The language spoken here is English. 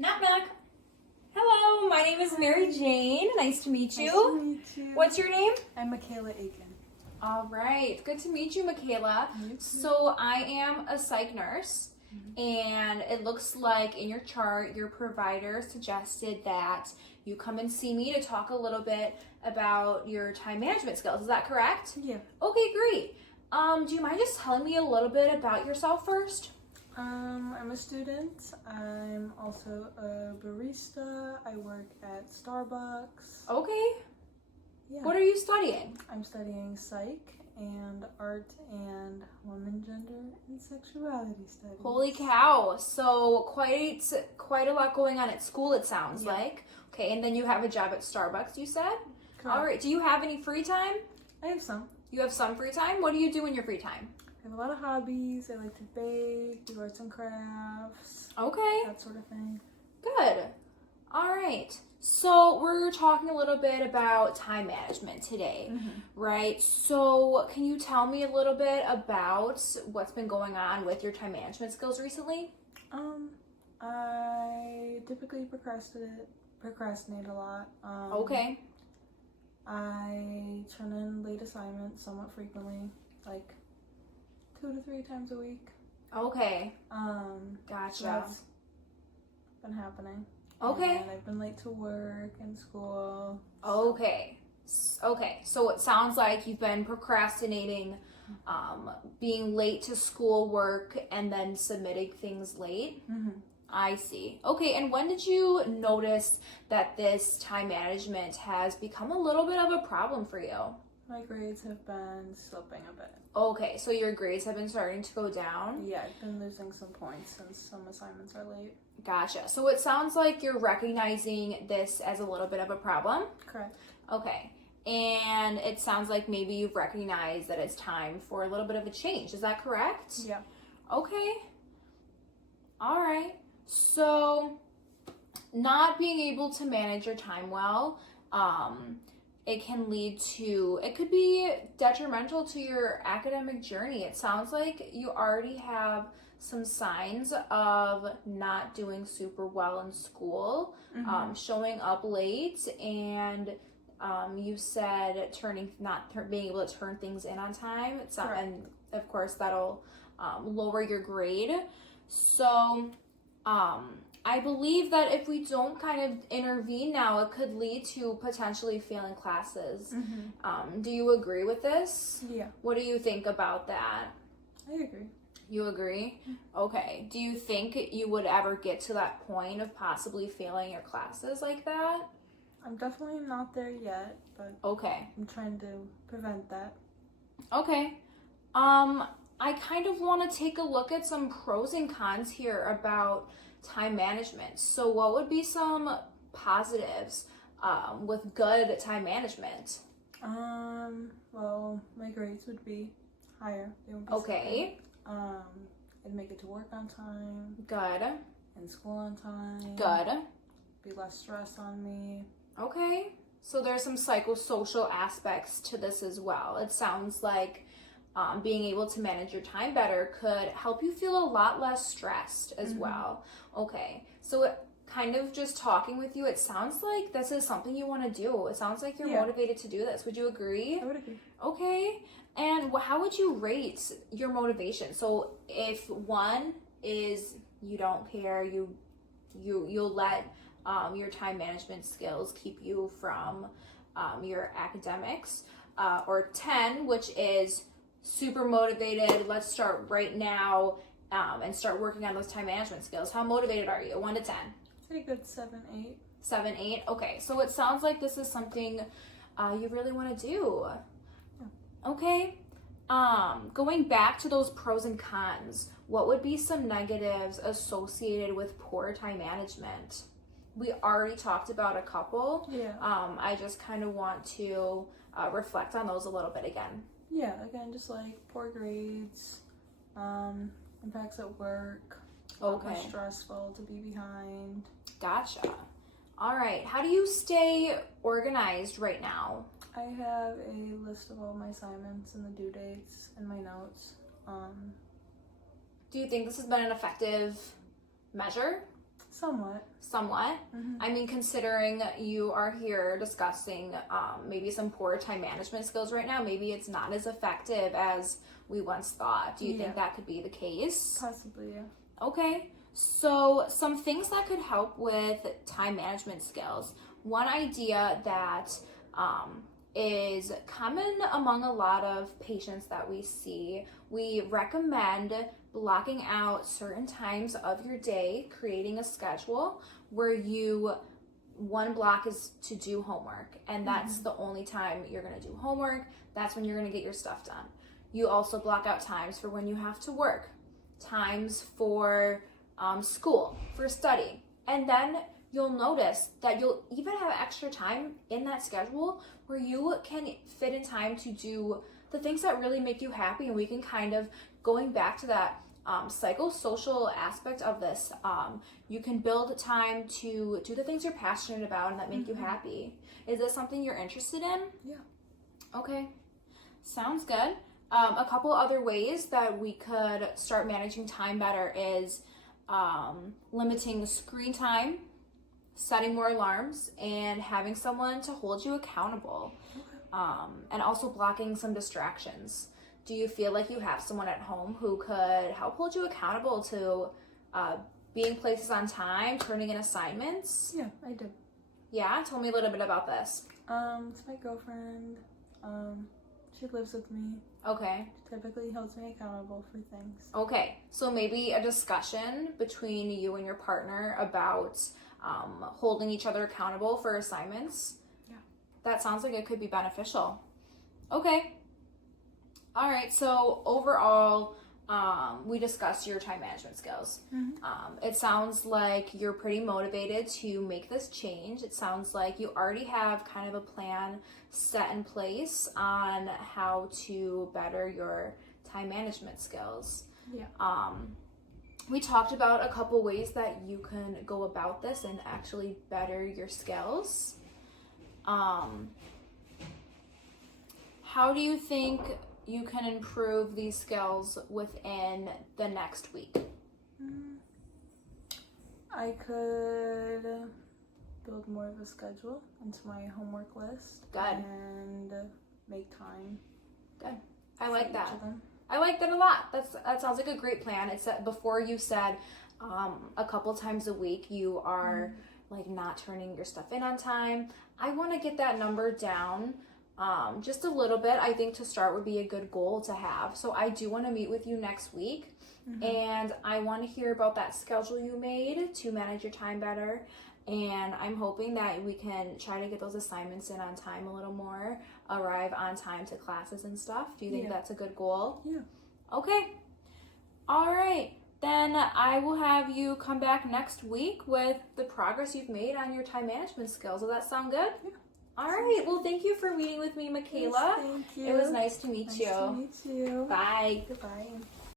Knock knock. Hello, my name is Mary Jane. Nice to meet you. Nice to meet you. What's your name? I'm Michaela Aiken. All right. Good to meet you, Michaela. You too. So I am a psych nurse, and it looks like in your chart, your provider suggested that you come and see me to talk a little bit about your time management skills. Is that correct? Yeah. Okay, great. Do you mind just telling me a little bit about yourself first? I'm a student. I'm also a barista. I work at Starbucks. Okay. Yeah. What are you studying? I'm studying psych and art and women, gender, and sexuality studies. Holy cow. So quite a lot going on at school, it sounds Yeah. like. Okay, and then you have a job at Starbucks, you said? Correct. All right. Do you have any free time? I have some. You have some free time? What do you do in your free time? I have a lot of hobbies. I like to bake, do arts and crafts, Okay, that sort of thing. good. All right. So we're talking a little bit about time management today, right? So can you tell me a little bit about what's been going on with your time management skills recently? I typically procrastinate a lot. Okay. I turn in late assignments somewhat frequently, like 2 to 3 times a week. Okay. So Gotcha. that's been happening. Okay. And I've been late to work and school. Okay. Okay. So it sounds like you've been procrastinating, being late to schoolwork, and then submitting things late. I see. Okay. And when did you notice that this time management has become a little bit of a problem for you? My grades have been slipping a bit. Okay. So your grades have been starting to go down? Yeah, I've been losing some points since some assignments are late. Gotcha. So it sounds like you're recognizing this as a little bit of a problem? Correct. Okay. And it sounds like maybe you've recognized that it's time for a little bit of a change. Is that correct? Yeah. Okay. All right. So, not being able to manage your time well, it could be detrimental to your academic journey. It sounds like you already have some signs of not doing super well in school, showing up late, and you said being able to turn things in on time. And of course that'll lower your grade. So I believe that if we don't kind of intervene now, it could lead to potentially failing classes. Do you agree with this? Yeah. What do you think about that? I agree. You agree? Okay. Do you think you would ever get to that point of possibly failing your classes like that? I'm definitely not there yet, but Okay. I'm trying to prevent that. Okay. I kind of want to take a look at some pros and cons here about time management. So what would be some positives with good time management? Well, my grades would be higher. They would be Okay. I'd make it to work on time, Good. and school on time. Good. Be less stress on me. Okay. So there's some psychosocial aspects to this as well. It sounds like being able to manage your time better could help you feel a lot less stressed as well. Okay. So kind of just talking with you, it sounds like this is something you want to do. It sounds like you're motivated to do this. Would you agree? I would agree. Okay. And how would you rate your motivation? So if 1 is you don't care, you'll let your time management skills keep you from your academics, or 10, which is super motivated, let's start right now and start working on those time management skills. How motivated are you? 1 to 10? Pretty good 7, 8. 7, 8? Okay, so it sounds like this is something you really want to do. Okay. Going back to those pros and cons, what would be some negatives associated with poor time management? We already talked about a couple. Yeah. I just kind of want to reflect on those a little bit again. Yeah, again, just like poor grades, impacts at work. Okay. Stressful to be behind. Gotcha. All right. How do you stay organized right now? I have a list of all my assignments and the due dates and my notes. Do you think this has been an effective measure? Somewhat. Somewhat. I mean, considering you are here discussing maybe some poor time management skills right now, maybe it's not as effective as we once thought. Do you think that could be the case? Possibly, yeah. Okay. So some things that could help with time management skills. One idea that is common among a lot of patients that we see, we recommend blocking out certain times of your day, creating a schedule where one block is to do homework, and that's the only time you're going to do homework. That's when you're going to get your stuff done. You also block out times for when you have to work, times for school, for studying, and then you'll notice that you'll even have extra time in that schedule where you can fit in time to do the things that really make you happy. And we can kind of, going back to that psychosocial aspect of this, you can build time to do the things you're passionate about and that make you happy. Is this something you're interested in? Yeah. Okay, sounds good. A couple other ways that we could start managing time better is limiting the screen time, setting more alarms, and having someone to hold you accountable. And also blocking some distractions. Do you feel like you have someone at home who could help hold you accountable to being places on time, turning in assignments? Yeah, I do. Yeah? Tell me a little bit about this. It's my girlfriend. She lives with me. Okay. She typically holds me accountable for things. Okay. So maybe a discussion between you and your partner about holding each other accountable for assignments. Yeah. That sounds like it could be beneficial. Okay. All right. So overall, we discussed your time management skills. It sounds like you're pretty motivated to make this change. It sounds like you already have kind of a plan set in place on how to better your time management skills. Yeah. We talked about a couple ways that you can go about this and actually better your skills. How do you think you can improve these skills within the next week? I could build more of a schedule into my homework list. Good. And make time. Good. I like that. Each of them. I like that a lot. That sounds like a great plan. It's before you said a couple times a week you are like not turning your stuff in on time. I want to get that number down just a little bit. I think to start would be a good goal to have. So I do want to meet with you next week, and I want to hear about that schedule you made to manage your time better. And I'm hoping that we can try to get those assignments in on time a little more, arrive on time to classes and stuff. Do you think that's a good goal? Yeah. Okay. All right. Then I will have you come back next week with the progress you've made on your time management skills. Does that sound good? Yeah. All right. Well, thank you for meeting with me, Michaela. Yes, thank you. It was nice to meet you. Nice to meet you. Bye. Goodbye.